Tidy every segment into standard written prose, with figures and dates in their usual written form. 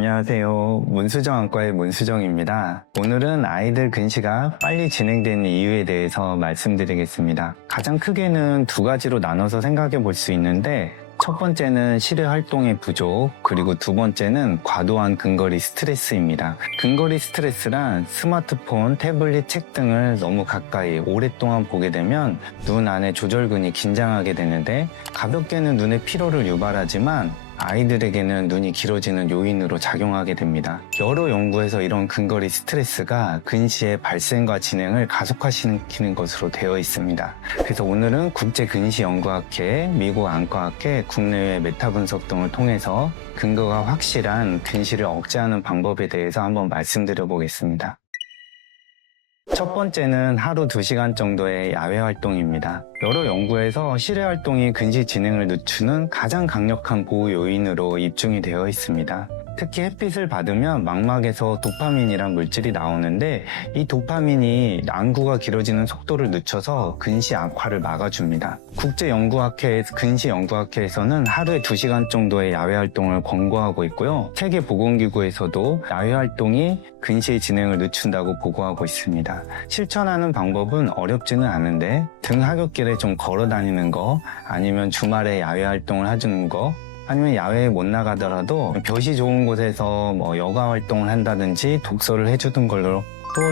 안녕하세요. 문수정안과의 문수정입니다. 오늘은 아이들 근시가 빨리 진행되는 이유에 대해서 말씀드리겠습니다. 가장 크게는 두 가지로 나눠서 생각해 볼 수 있는데, 첫 번째는 실외 활동의 부족, 그리고 두 번째는 과도한 근거리 스트레스입니다. 근거리 스트레스란 스마트폰, 태블릿, 책 등을 너무 가까이 오랫동안 보게 되면 눈 안에 조절근이 긴장하게 되는데, 가볍게는 눈의 피로를 유발하지만 아이들에게는 눈이 길어지는 요인으로 작용하게 됩니다. 여러 연구에서 이런 근거리 스트레스가 근시의 발생과 진행을 가속화시키는 것으로 되어 있습니다. 그래서 오늘은 국제근시연구학회, 미국 안과학회, 국내외 메타 분석 등을 통해서 근거가 확실한 근시를 억제하는 방법에 대해서 한번 말씀드려 보겠습니다. 첫 번째는 하루 2시간 정도의 야외 활동입니다. 여러 연구에서 실외 활동이 근시 진행을 늦추는 가장 강력한 보호 요인으로 입증이 되어 있습니다. 특히 햇빛을 받으면 망막에서 도파민이란 물질이 나오는데, 이 도파민이 안구가 길어지는 속도를 늦춰서 근시 악화를 막아줍니다. 국제연구학회, 근시연구학회에서는 하루에 2시간 정도의 야외 활동을 권고하고 있고요. 세계보건기구에서도 야외 활동이 근시의 진행을 늦춘다고 보고하고 있습니다. 실천하는 방법은 어렵지는 않은데, 등 하굣길에 좀 걸어 다니는 거, 아니면 주말에 야외 활동을 해주는 거, 아니면 야외에 못 나가더라도 볕이 좋은 곳에서 여가 활동을 한다든지 독서를 해주는 걸로도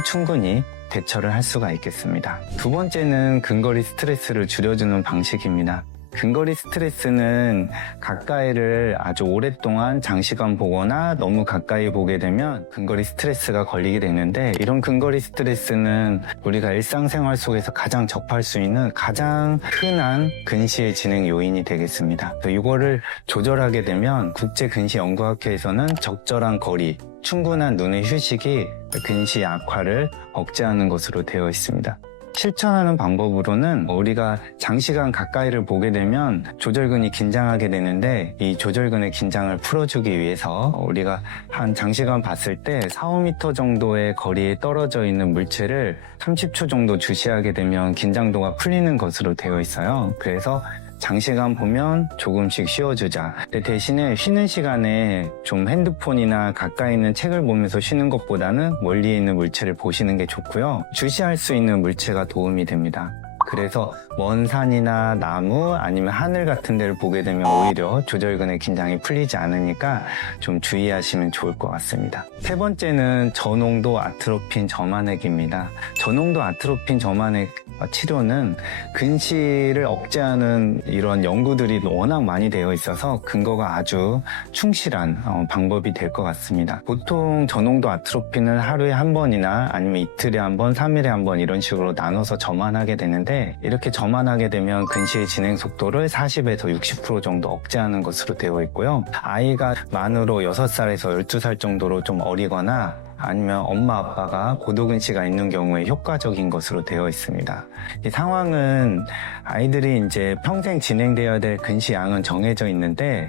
충분히 대처를 할 수가 있겠습니다. 두 번째는 근거리 스트레스를 줄여주는 방식입니다. 근거리 스트레스는 가까이를 아주 오랫동안 장시간 보거나 너무 가까이 보게 되면 근거리 스트레스가 걸리게 되는데, 이런 근거리 스트레스는 우리가 일상생활 속에서 가장 접할 수 있는 가장 흔한 근시의 진행 요인이 되겠습니다. 이거를 조절하게 되면 국제근시연구학회에서는 적절한 거리, 충분한 눈의 휴식이 근시 악화를 억제하는 것으로 되어 있습니다. 실천하는 방법으로는 우리가 장시간 가까이를 보게 되면 조절근이 긴장하게 되는데, 이 조절근의 긴장을 풀어주기 위해서 우리가 한 장시간 봤을 때 4-5m 정도의 거리에 떨어져 있는 물체를 30초 정도 주시하게 되면 긴장도가 풀리는 것으로 되어 있어요. 그래서 장시간 보면 조금씩 쉬어주자. 근데 대신에 쉬는 시간에 좀 핸드폰이나 가까이 있는 책을 보면서 쉬는 것보다는 멀리 있는 물체를 보시는 게 좋고요. 주시할 수 있는 물체가 도움이 됩니다. 그래서 먼 산이나 나무 아니면 하늘 같은 데를 보게 되면 오히려 조절근의 긴장이 풀리지 않으니까 좀 주의하시면 좋을 것 같습니다. 세 번째는 저농도 아트로핀 점안액입니다. 저농도 아트로핀 점안액 치료는 근시를 억제하는 이런 연구들이 워낙 많이 되어 있어서 근거가 아주 충실한 방법이 될 것 같습니다. 보통 저농도 아트로핀을 하루에 한 번이나 아니면 이틀에 한 번, 3일에 한 번 이런 식으로 나눠서 점안하게 되는데, 이렇게 점안하게 되면 근시의 진행 속도를 40에서 60% 정도 억제하는 것으로 되어 있고요. 아이가 만으로 6살에서 12살 정도로 좀 어리거나 아니면 엄마 아빠가 고도근시가 있는 경우에 효과적인 것으로 되어 있습니다. 이 상황은 아이들이 이제 평생 진행되어야 될 근시 양은 정해져 있는데,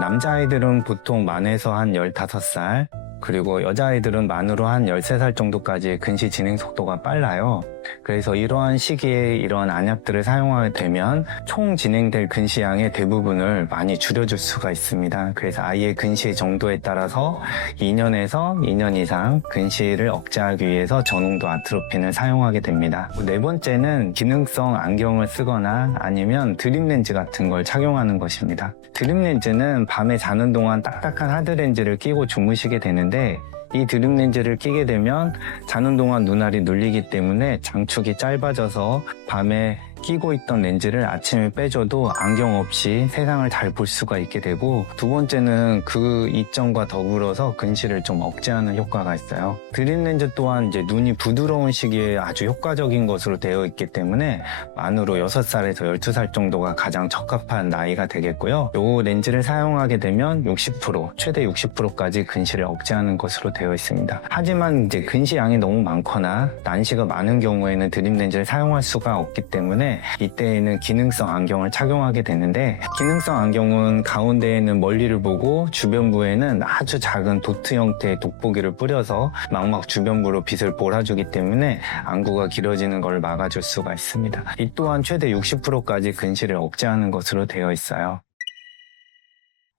남자아이들은 보통 만에서 한 15살, 그리고 여자아이들은 만으로 한 13살 정도까지 근시 진행 속도가 빨라요. 그래서 이러한 시기에 이러한 안약들을 사용하게 되면 총 진행될 근시양의 대부분을 많이 줄여줄 수가 있습니다. 그래서 아이의 근시의 정도에 따라서 2년에서 2년 이상 근시를 억제하기 위해서 저농도 아트로핀을 사용하게 됩니다. 네 번째는 기능성 안경을 쓰거나 아니면 드림렌즈 같은 걸 착용하는 것입니다. 드림렌즈는 밤에 자는 동안 딱딱한 하드렌즈를 끼고 주무시게 되는데, 이 드림렌즈를 끼게 되면 자는 동안 눈알이 눌리기 때문에 장축이 짧아져서 밤에 끼고 있던 렌즈를 아침에 빼줘도 안경 없이 세상을 잘 볼 수가 있게 되고, 두 번째는 그 이점과 더불어서 근시를 좀 억제하는 효과가 있어요. 드림렌즈 또한 이제 눈이 부드러운 시기에 아주 효과적인 것으로 되어 있기 때문에 만으로 6살에서 12살 정도가 가장 적합한 나이가 되겠고요. 이 렌즈를 사용하게 되면 60%, 최대 60%까지 근시를 억제하는 것으로 되어 있습니다. 하지만 이제 근시 양이 너무 많거나 난시가 많은 경우에는 드림렌즈를 사용할 수가 없기 때문에 이때에는 기능성 안경을 착용하게 되는데, 기능성 안경은 가운데에는 멀리를 보고 주변부에는 아주 작은 도트 형태의 돋보기를 뿌려서 망막 주변부로 빛을 몰아주기 때문에 안구가 길어지는 것을 막아줄 수가 있습니다. 이 또한 최대 60%까지 근시를 억제하는 것으로 되어 있어요.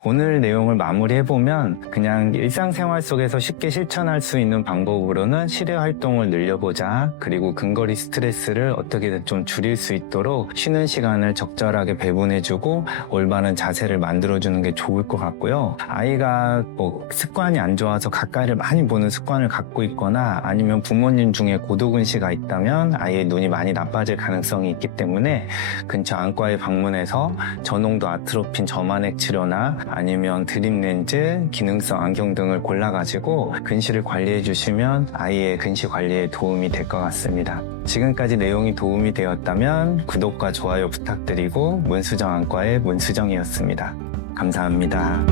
오늘 내용을 마무리해보면 그냥 일상생활 속에서 쉽게 실천할 수 있는 방법으로는 실외 활동을 늘려보자. 그리고 근거리 스트레스를 어떻게든 좀 줄일 수 있도록 쉬는 시간을 적절하게 배분해주고 올바른 자세를 만들어주는 게 좋을 것 같고요. 아이가 습관이 안 좋아서 가까이를 많이 보는 습관을 갖고 있거나 아니면 부모님 중에 고도근시가 있다면 아이의 눈이 많이 나빠질 가능성이 있기 때문에 근처 안과에 방문해서 저농도 아트로핀 점안액 치료나 아니면 드립렌즈, 기능성 안경 등을 골라가지고 근시를 관리해 주시면 아이의 근시 관리에 도움이 될 것 같습니다. 지금까지 내용이 도움이 되었다면 구독과 좋아요 부탁드리고 문수정 안과의 문수정이었습니다. 감사합니다.